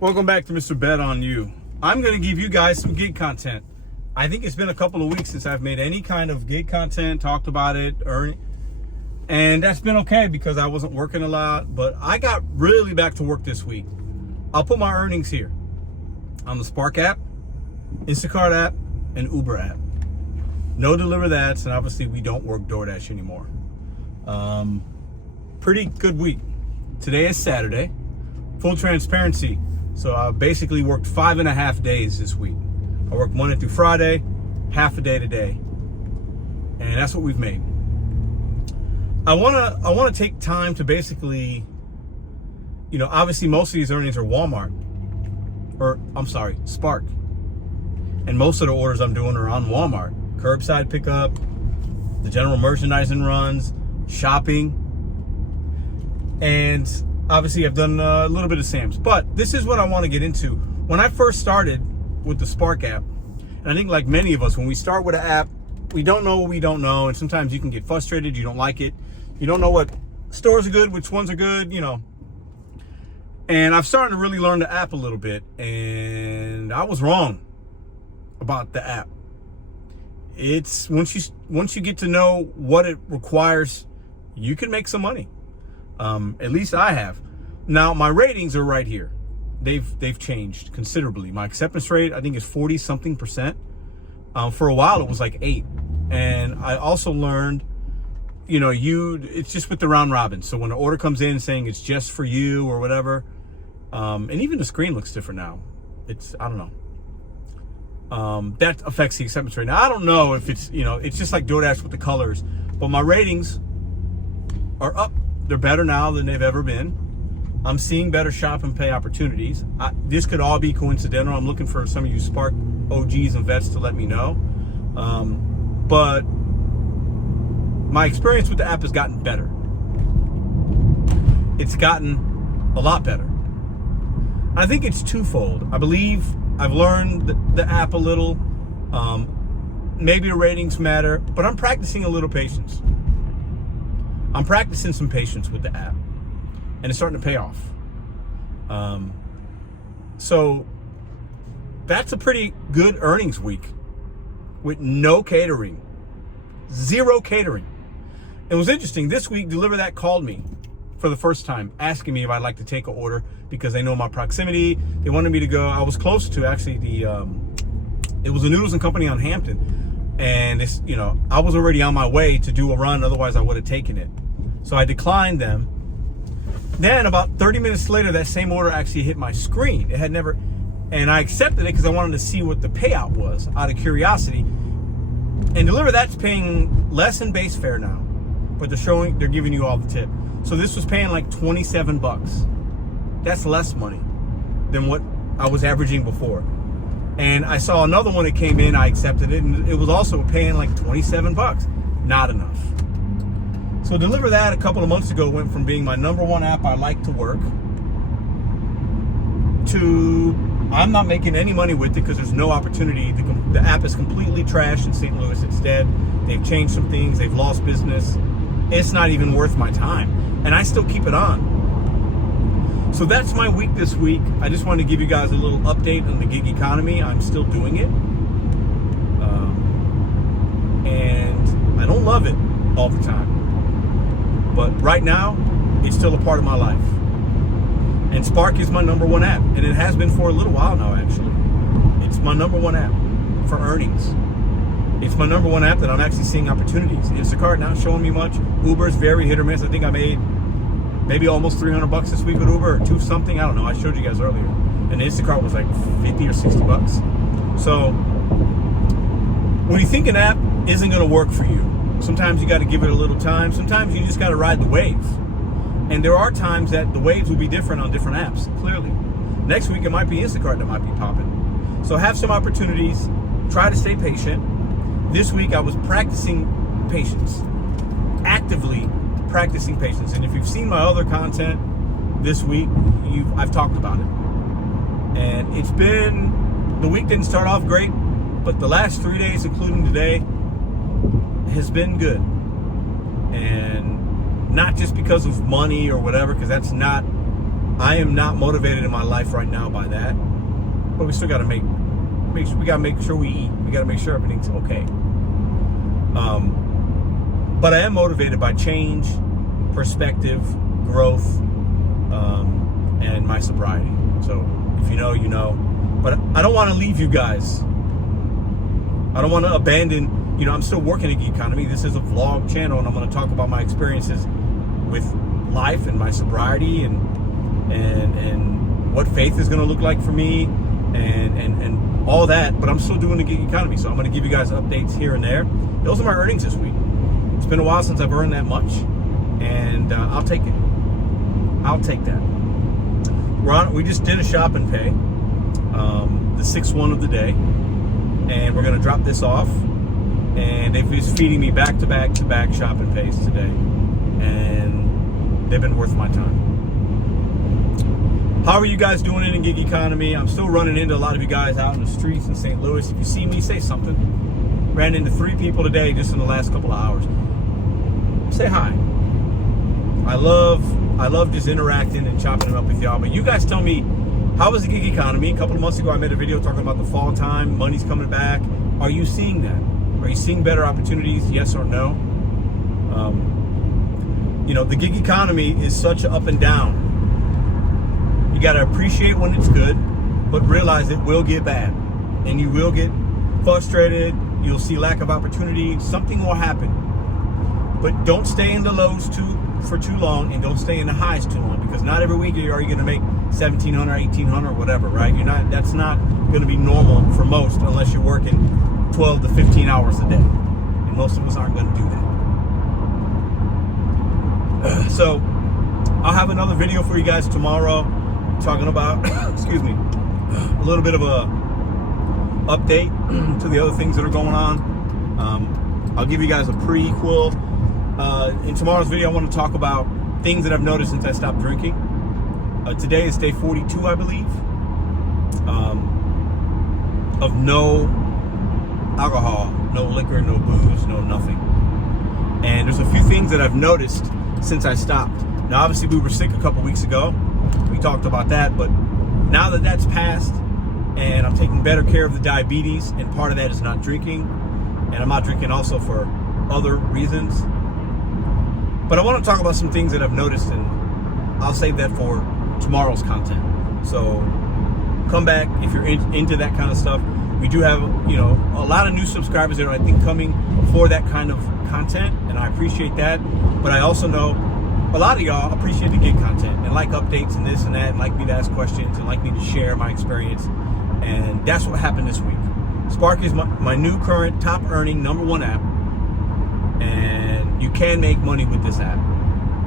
Welcome back to Mr.BetonYou. I'm going to give you guys some gig content. I think it's been a couple of weeks since I've made any kind of gig content, talked about it, and that's been okay because I wasn't working a lot, but I got really back to work this week. I'll put my earnings here on the Spark app, Instacart app, and Uber app. No DeliverThats, and obviously we don't work DoorDash anymore. Pretty good week. Today is Saturday. Full transparency. So I basically worked 5.5 days this week. I worked Monday through Friday, half a day today. And that's what we've made. I wanna take time to basically, obviously most of these earnings are Spark. And most of the orders I'm doing are on Walmart. Curbside pickup, the general merchandising runs, shopping. And obviously, I've done a little bit of Sam's, but this is what I want to get into. When I first started with the Spark app, and I think like many of us, when we start with an app, we don't know what we don't know, and sometimes you can get frustrated, you don't like it, you don't know what stores are good, which ones are good, And I've started to really learn the app a little bit, and I was wrong about the app. It's once you get to know what it requires, you can make some money. At least I have. Now my ratings are right here. They've changed considerably. My acceptance rate, I think, is 40-something%. For a while it was like 8. And I also learned, it's just with the round robin. So when an order comes in saying it's just for you or whatever, and even the screen looks different now. I don't know. That affects the acceptance rate. Now I don't know if it's just like DoorDash with the colors, but my ratings are up. They're better now than they've ever been. I'm seeing better shop and pay opportunities. This could all be coincidental. I'm looking for some of you Spark OGs and vets to let me know. But my experience with the app has gotten better. It's gotten a lot better. I think it's twofold. I believe I've learned the app a little. Maybe the ratings matter, but I'm practicing a little patience. I'm practicing some patience with the app, and it's starting to pay off. So that's a pretty good earnings week with no catering, 0 catering. It was interesting. This week, DeliverThat called me for the first time, asking me if I'd like to take an order because they know my proximity. They wanted me to go. I was close to actually it was a noodles and company on Hampton. And it's, I was already on my way to do a run. Otherwise I would have taken it. So I declined them. Then about 30 minutes later, that same order actually hit my screen. It had never, and I accepted it because I wanted to see what the payout was out of curiosity. And DeliverThat's paying less than base fare now, but they're giving you all the tip. So this was paying like $27. That's less money than what I was averaging before. And I saw another one that came in, I accepted it, and it was also paying like $27. Not enough. So DeliverThat a couple of months ago went from being my #1 app I like to work to I'm not making any money with it because there's no opportunity. The app is completely trashed in St. Louis. It's dead. They've changed some things. They've lost business. It's not even worth my time. And I still keep it on. So that's my week this week. I just wanted to give you guys a little update on the gig economy. I'm still doing it. And I don't love it all the time. But right now, it's still a part of my life. And Spark is my #1 app. And it has been for a little while now, actually. It's my #1 app for earnings. It's my #1 app that I'm actually seeing opportunities. Instacart not showing me much. Uber's very hit or miss. I think I made maybe almost $300 this week with Uber, or 2 something. I don't know. I showed you guys earlier. And Instacart was like 50 or $60. So when you think an app isn't going to work for you, sometimes you got to give it a little time. Sometimes you just got to ride the wave. And there are times that the waves will be different on different apps, clearly. Next week, it might be Instacart that might be popping. So have some opportunities. Try to stay patient. This week, I was practicing patience. Actively practicing patience. And if you've seen my other content this week, I've talked about it. And the week didn't start off great, but the last 3 days, including today, has been good. And not just because of money or whatever, because that's not I am not motivated in my life right now by that, but we still got to make sure we eat. We got to make sure everything's okay. But I am motivated by change, perspective, growth, and my sobriety. So if you know, you know. But I don't want to leave you guys. I don't want to abandon. I'm still working at Geek Economy. This is a vlog channel, and I'm going to talk about my experiences with life and my sobriety and what faith is going to look like for me and all that. But I'm still doing the Geek Economy, so I'm going to give you guys updates here and there. Those are my earnings this week. It's been a while since I've earned that much, and I'll take it. I'll take that. We just did a shop and pay, the 6th one of the day, and we're going to drop this off. And they've been feeding me back to back shop and pays today, and they've been worth my time. How are you guys doing in the gig economy? I'm still running into a lot of you guys out in the streets in St. Louis. If you see me, say something. Ran into 3 people today just in the last couple of hours. Say hi. I love just interacting and chopping it up with y'all. But you guys tell me, how was the gig economy? A couple of months ago, I made a video talking about the fall time. Money's coming back. Are you seeing that? Are you seeing better opportunities? Yes or no? The gig economy is such up and down. You got to appreciate when it's good, but realize it will get bad. And you will get frustrated. You'll see lack of opportunity. Something will happen. But don't stay in the lows for too long, and don't stay in the highs too long, because not every week are you going to make $1,700, $1,800, whatever, right? That's not going to be normal for most, unless you're working 12 to 15 hours a day. And most of us aren't going to do that. So I'll have another video for you guys tomorrow talking about, excuse me, a little bit of a update to the other things that are going on. I'll give you guys a prequel. In tomorrow's video, I want to talk about things that I've noticed since I stopped drinking. Today is day 42, I believe, of no alcohol, no liquor, no booze, no nothing. And there's a few things that I've noticed since I stopped. Now, obviously, we were sick a couple weeks ago. We talked about that, but now that that's passed, and I'm taking better care of the diabetes, and part of that is not drinking, and I'm not drinking also for other reasons. But I want to talk about some things that I've noticed, and I'll save that for tomorrow's content. So come back if you're into that kind of stuff. We do have, a lot of new subscribers that are, I think, coming for that kind of content, and I appreciate that. But I also know a lot of y'all appreciate the gig content and like updates and this and that, and like me to ask questions and like me to share my experience. And that's what happened this week. Spark is my new current top earning #1 app, and you can make money with this app.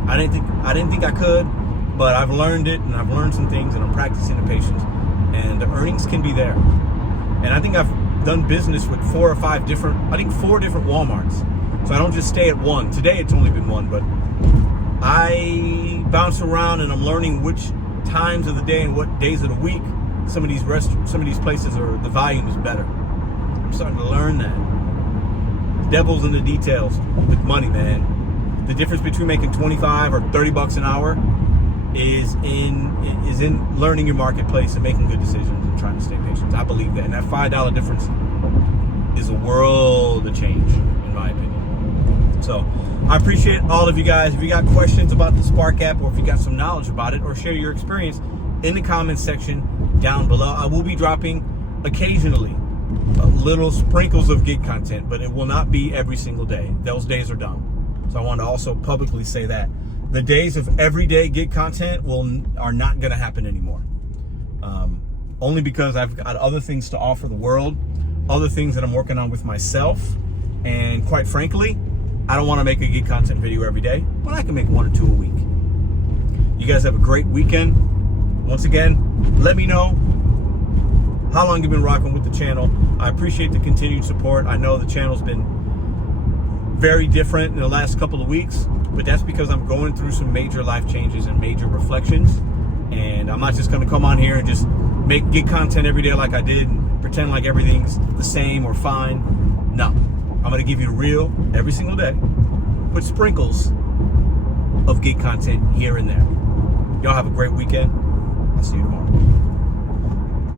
I didn't think I could, but I've learned it, and I've learned some things, and I'm practicing the patience, and the earnings can be there. And I think I've done business with 4 different Walmarts. So I don't just stay at one. Today it's only been one, but I bounce around, and I'm learning which times of the day and what days of the week some of these places are, the volume is better. I'm starting to learn that. The devil's in the details with money, man. The difference between making 25 or 30 bucks an hour is in learning your marketplace and making good decisions and trying to stay patient. I believe that. And that $5 difference is a world of change, in my opinion. So I appreciate all of you guys. If you got questions about the Spark app, or if you got some knowledge about it, or share your experience in the comments section down below. I will be dropping occasionally little sprinkles of gig content, but it will not be every single day. Those days are done. So I want to also publicly say that. The days of everyday gig content are not going to happen anymore. Only because I've got other things to offer the world, other things that I'm working on with myself, and quite frankly, I don't want to make a gig content video every day, but I can make 1 or 2 a week. You guys have a great weekend. Once again, let me know how long you've been rocking with the channel. I appreciate the continued support. I know the channel's been very different in the last couple of weeks, but that's because I'm going through some major life changes and major reflections. And I'm not just going to come on here and just make gig content every day like I did and pretend like everything's the same or fine. No, I'm going to give you the real every single day, with sprinkles of gig content here and there. Y'all have a great weekend. I'll see you tomorrow.